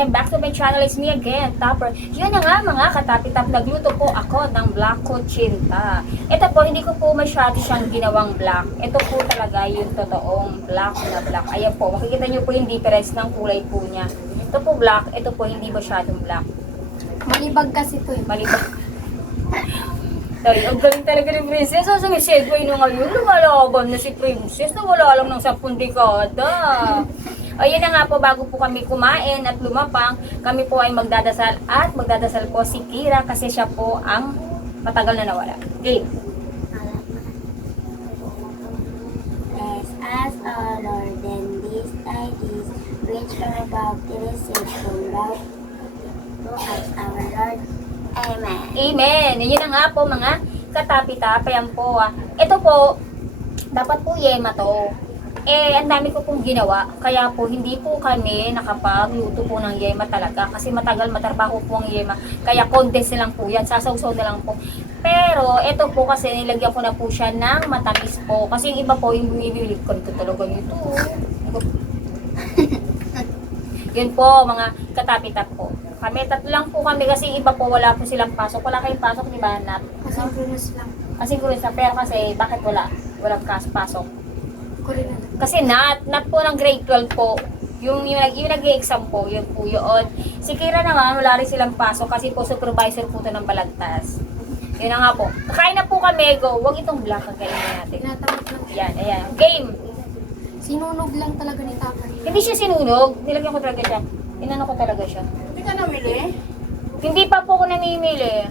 welcome back to my channel. It's me again, Topper. Yun na nga mga katapitap, nagluto po ako ng black kuchinta. Ito po, hindi ko po masyado siyang ginawang black. Ito po talaga yung totoong black na black. Ayan po, makikita nyo po yung difference ng kulay po niya. Ito po black, ito po hindi masyadong black. Malibag kasi to eh. Malibag. Ay, ang galing talaga ni Princess. So, sumisegue nyo ngayon, lumalaban na si Princess na wala lang ng 10 dekada. Ayun na nga po, bago po kami kumain at lumapang, kami po ay magdadasal at magdadasal po si Kira kasi siya po ang matagal na nawala. Game. As our Lord, and these tidings which are about to receive from God, to us our Lord. Amen. Amen. Yun na nga po mga katapi-tapi. Ayan po. Ito po, dapat po yema to. Ang dami ko pong ginawa. Kaya po, hindi po kami nakapagluto po ng yema talaga. Kasi matagal matrabaho po ang yema. Kaya condense na lang po yan. Sasawsaw na lang po. Pero, ito po kasi nilagyan ko na po siya ng matamis po. Kasi yung iba po, yung bumibili ko talaga nito. Yun po, mga katapitap po. Kami, tatlo lang po kami kasi iba po wala po silang pasok. Wala kayong pasok, di ba, Nat? Asynchronous lang. Asynchronous na, pero kasi bakit wala? Walang pasok. Korean. Kasi Nat po ng grade 12 po. Yung nag-i-exam po, yun po yun. Si Kira naman, wala rin silang pasok kasi po supervisor po ito ng balagtas. Yun na nga po. Kakain na po kami, go. Huwag itong black ang kainin natin. Tinatamad lang. Ayan, ayan. Game! Sinunog lang talaga ni Tapa. Hindi siya sinunog. Nilagyan ko talaga siya. Inano ko talaga siya. Hindi ka namili? Hindi pa po ako namimili.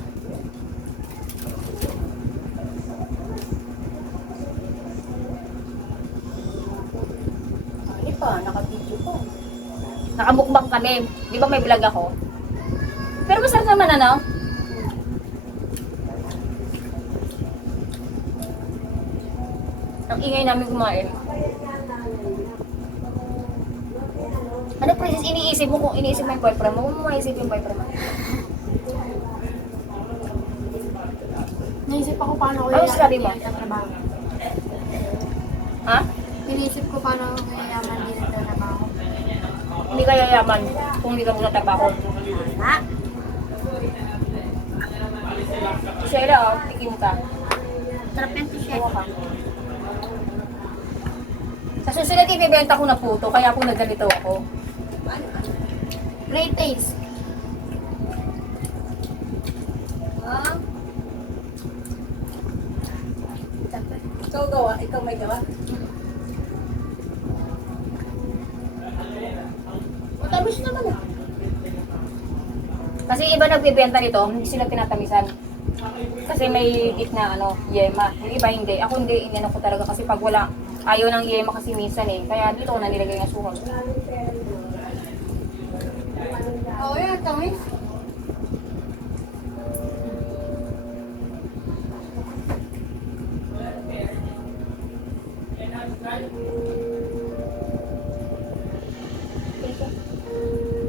Hindi pa, naka-video po. Nakamukbang kami. Di ba may vlog ako? Pero masarap naman ano? Ang ingay namin kumain. Ano Princess, iniisip mo kung iniisip mo yung boyfriend mo? Huwag mo maisip yung boyfriend mo. Naisip ako paano ko Ano sabi mo? sa trabaho. Ha? Naisip ko paano ko yayaman din sa trabaho. Hindi ka yayaman kung hindi ka muna trabaho. Ha? Sheila, oh, tikim ka. Sarap yan si Chef. Kuha ka. Sa susunod, ibibenta ko na po to, kaya po nagganito ako. Great taste. Ikaw gawa? Ikaw may gawa? Matamis naman ah. Kasi iba nagbibenta nito, hindi sila tinatamisan. Kasi may bit na ano, yema. Yung iba hindi. Ako hindi, inano ko talaga kasi pag wala, ayaw ng yema kasi minsan eh. Kaya dito ko na nilagay ng suhag. Oo yan, tamis.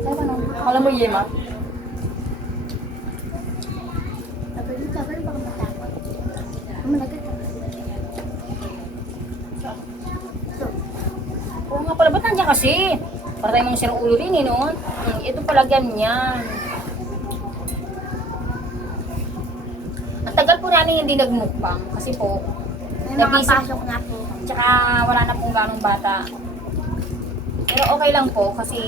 Saan ka nang? Akala mo yema? Tapos yung cover baka matakot. Malagat ka. Oo nga pala, ba't nandiyan kasi? Para tayo mong sirang ulo rin eh, no? Ito pala ganyan. Ang tagal po namin hindi nagmukbang kasi po, May mga nag-isip- pasok na po. tsaka wala na pong ganong bata. Pero okay lang po kasi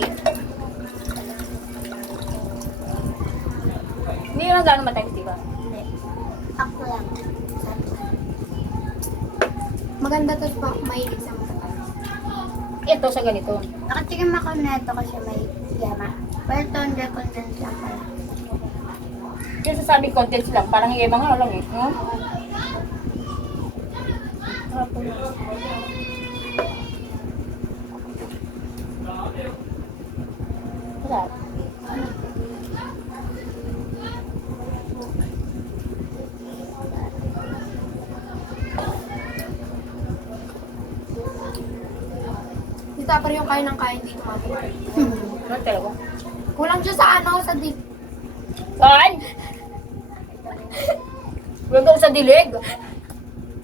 hindi naman ganong matamis, di ba? Ako lang. Maganda to pa, mahilig sa matatamis. Ito sa ganito. Nakatikim ako neto kasi may yama. Pero ito hindi condense lang pala. Yung sasabi content lang, parang yema nga lang eh. No? Sarap po yun. Sarap. Si Tapa yung kain ng kain dito mami. Ano talaga? Kulang siya sa ano, sa di. Saan? Huwag daw sa dilig.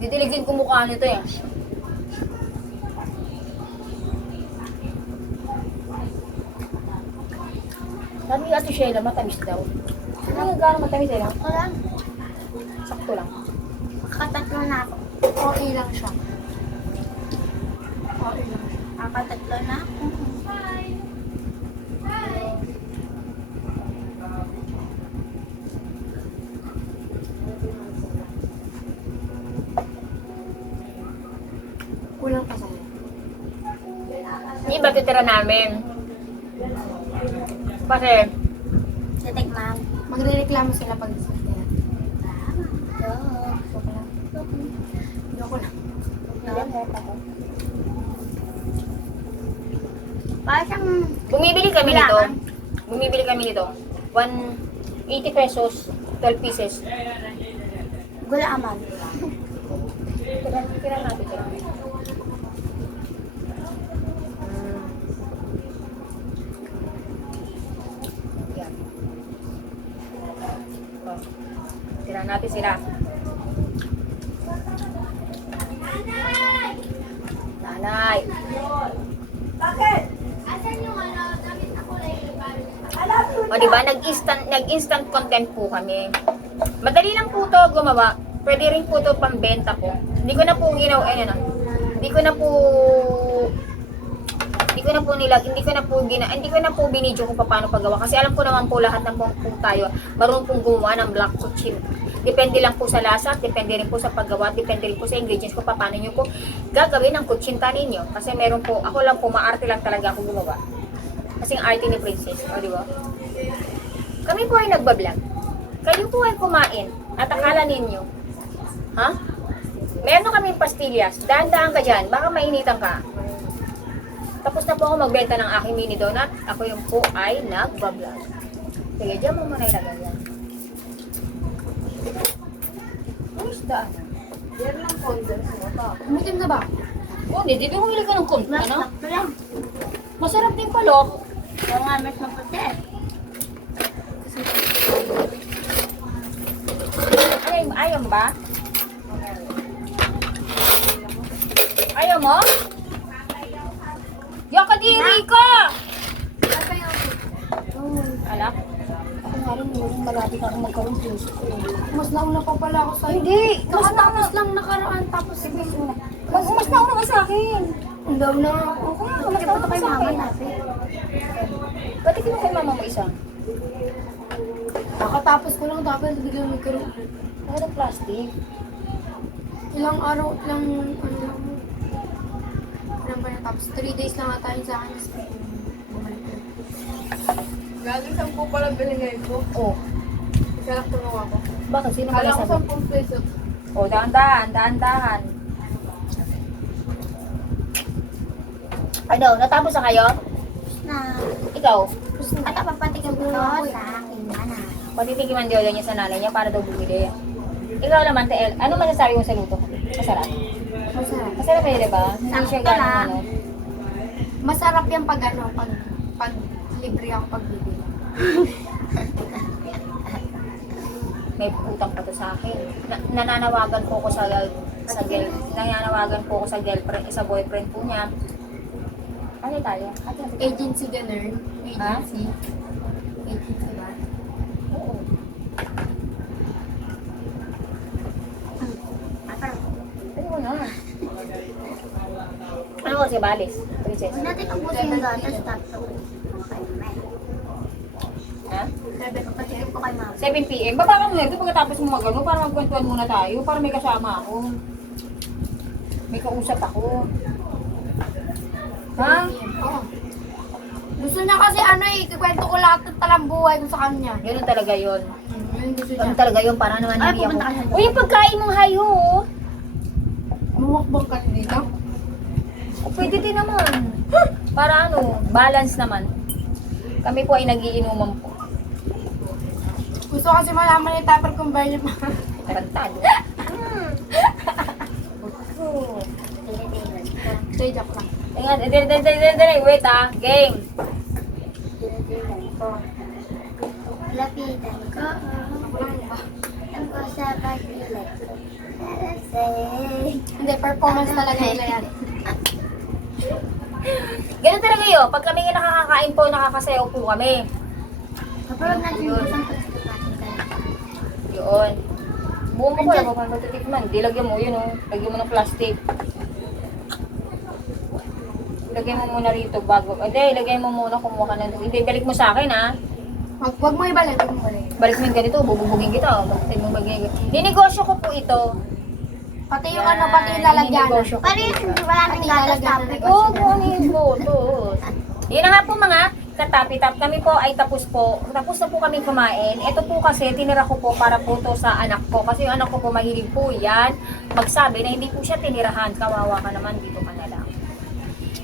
Didiligin ko mukha nito eh. Sabi ni Ate Sheila, matamis daw. Ano nga gano'ng matamis eh, no? Ako lang. Sakto lang. Makatatlo na ako. Okay lang siya. Okay lang. Makatatlo na ako. Kulang pa sa'yo. Yung iba titira namin. Kasi, Sa tikman. Magre-reklamo sila pag sila. Ayoko lang. Parang siyang bumibili kami nito. Kailangan. Bumibili kami nito. 180 pesos, 12 pieces. gulaaman. Tira natin ito. Yan. Oh. Tira natin sila. Nanay! O diba, nag-instant content po kami. Madali lang po to gumawa. Pwede rin po to pambenta po. Hindi ko na po ginawa, hindi ko na po binidyo kung paano paggawa. Kasi alam ko naman po lahat ng po tayo, marunong pong gumawa ng black cuchin. Depende lang po sa lasa, depende rin po sa paggawa, depende rin po sa ingredients ko, paano nyo po gagawin ang kutsinta ninyo. Kasi meron po, ako lang po, maarte lang talaga ako gumawa. Kasi ang arte ni Princess, o di ba? Kami po ay nagbablog. Kayo po ay kumain at akala ninyo, ha? Meron kami pastillas, dahan-dahan ka dyan, baka mainitan ka. Tapos na po ako magbenta ng aking mini donut, ako yung po ay nagbablog. Sige, dyan mo muna ilagay yan. Where's the ano? Yan lang condense mo to. Umitim na ba? Oh, hindi ko ilagay ng konti, ano? Masarap lang. Masarap din pala. Oo nga, mas maputi. Ayaw mo ba? Ayaw mo? Yakadiri ka! Alak? Ako nga rin, yung malapit ako magkaroon juice. Mas nauna pa pala ako sa'yo. Hindi! Nakatapos lang nakaraan tapos ibig mo. Mas nauna ka sa akin. Ang daw na. Oo nga, mas Hindi po ito nauna kay ka sa mama akin. natin. Pati kino kay mama mo isa? Nakatapos ko lang dapat biglang nagkaroon. Ano ng plastic? Ilang araw, ilang ba na tapos 3 days lang ata yun sa akin. Bumalik ko. Galing 10 pala binigay ko. Oh. Isa lang tumawa ko. Bakit? Sino ba Kala ko nasabi? 10 peso. Oh, dahan-dahan. Ano, natapos na kayo? Na, Ikaw? at papatikin ko to sa akin, mana. Patitikiman din niya sa nanay niya para daw bumili. Ikaw naman, Tel, ano masasabi mo sa luto? Masarap. Masarap. Masarap eh, di ba? Hindi siya Sakto gano'n lang. ano. Masarap yan pag pag libre ako pag bibili. May utang pa to sa akin. Nananawagan po ko sa girlfriend, sa boyfriend po niya. Ano tayo? Agency ganun. Ha? Agency. Agency ba? Oo. Pwede mo na. Ano ko si Balis? Princess? Huwag natin ubusin yung data sa laptop. Okay, may. Ha? Sabi ko, patikin ko kay mama. 7 p.m. Baba ka muna ito pagkatapos mo magano para magkwentuhan muna tayo. Para may kasama ako. May kausap ako. Ha? Oo. Gusto niya kasi ikikwento ko lahat ng talambuhay ko sa kanya. Ganun talaga yun. Yun gusto niya. Ganun talaga yun para naman Ay, hindi ako. pumunta ka na. Uy, yung pagkain mong hayo. Oh. Mumukbang ka dito. O, pwede din naman. Para ano, balance naman. Kami po ay nagiinuman po. Gusto kasi malaman ni Tapper kung ba niya pa. Tarantado. Say, joke lang. Tingnan, wait ah. Game. Lapitan ko. Lapitan ko sa pagkilat ko. Say. Hindi, performance talaga nila yan. Ganun talaga yun. Pag kami nakakakain po, nakakasayaw po kami. Upload natin yung isang plastic natin talaga. Yun. Buo mo ko, ako kung matutikman. Di lagyan mo yun, oh. Lagyan mo ng plastic. Lagyan mo muna rito bago. Hindi, lagyan mo muna, kumuha ka na. Hindi, balik mo sa akin, ha. Wag mo ibalik, wag mo ibalik. Balik mo yung ganito, bububugin kita, oh. Bakit mo bagay. Ninegosyo ko po ito. Pati yung ano, pati yung lalagyan. Ninegosyo ko Paano po yung siya. wala nang gatas Lalagyan tapos? Oo, kunin mo. Yun na nga po mga katapitap. Kami po ay tapos po. Tapos na po kami kumain. Ito po kasi tinira ko po para po to sa anak ko. Kasi yung anak ko po mahilig po yan. Magsabi na hindi po siya tinirahan. Kawawa ka naman, dito ka na lang.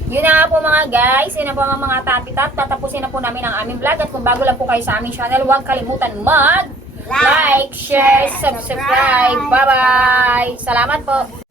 Yun na nga po mga guys. Yun na po mga tapitap. Tatapusin na po namin ang aming vlog. At kung bago lang po kayo sa aming channel, huwag kalimutan like, share, subscribe. Bye-bye! Salamat po!